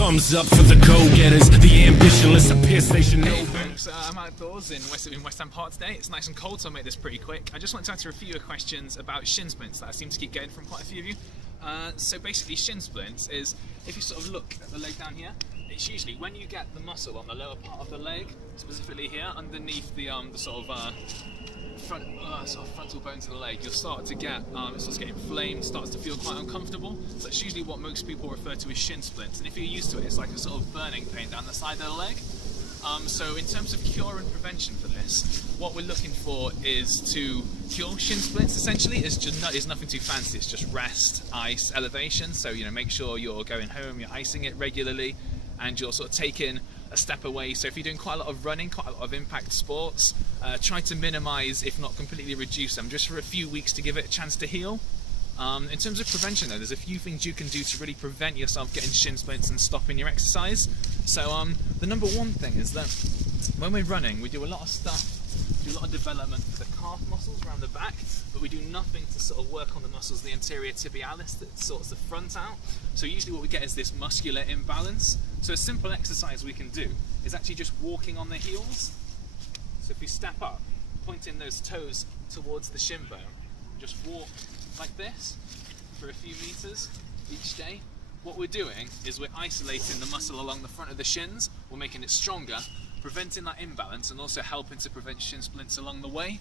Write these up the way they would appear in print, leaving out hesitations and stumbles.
thumbs up for the go-getters, the ambitionless, appear station. Hey folks, I'm outdoors in West Ham Park today. It's nice and cold, so I'll make this pretty quick. I just want to answer a few questions about shin splints that I seem to keep getting from quite a few of you. So basically, shin splints is, if you sort of look at the leg down here, it's usually when you get the muscle on the lower part of the leg, specifically here underneath the sort of frontal bones of the leg, you'll start to get it starts to get inflamed, starts to feel quite uncomfortable. So that's usually what most people refer to as shin splints. And if you're used to it, it's like a sort of burning pain down the side of the leg. So in terms of cure and prevention for this, what we're looking for is to cure shin splints. Essentially, it's nothing too fancy. It's just rest, ice, elevation. So make sure you're going home, you're icing it regularly, and you're sort of taking a step away. So if you're doing quite a lot of running, quite a lot of impact sports, try to minimize, if not completely reduce them, just for a few weeks to give it a chance to heal. In terms of prevention though, there's a few things you can do to really prevent yourself getting shin splints and stopping your exercise. So the number one thing is that when we're running, we do a lot of stuff, do a lot of development for the calf muscles around the back, but we do nothing to sort of work on the muscles, the anterior tibialis that sorts the front out. So usually what we get is this muscular imbalance. So a simple exercise we can do is actually just walking on the heels. So if we step up, pointing those toes towards the shin bone, just walk like this for a few meters each day. What we're doing is we're isolating the muscle along the front of the shins, we're making it stronger, preventing that imbalance and also helping to prevent shin splints along the way.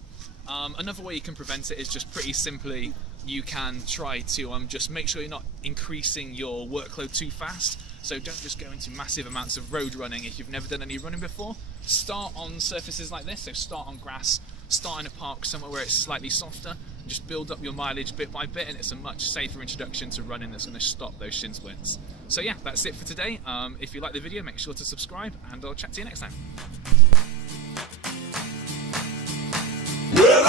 Another way you can prevent it is just pretty simply, you can try to just make sure you're not increasing your workload too fast. So don't just go into massive amounts of road running if you've never done any running before. Start on surfaces like this, so start on grass, start in a park somewhere where it's slightly softer, and just build up your mileage bit by bit, and it's a much safer introduction to running that's going to stop those shin splints. So yeah, that's it for today. If you like the video, make sure to subscribe, and I'll chat to you next time. Well,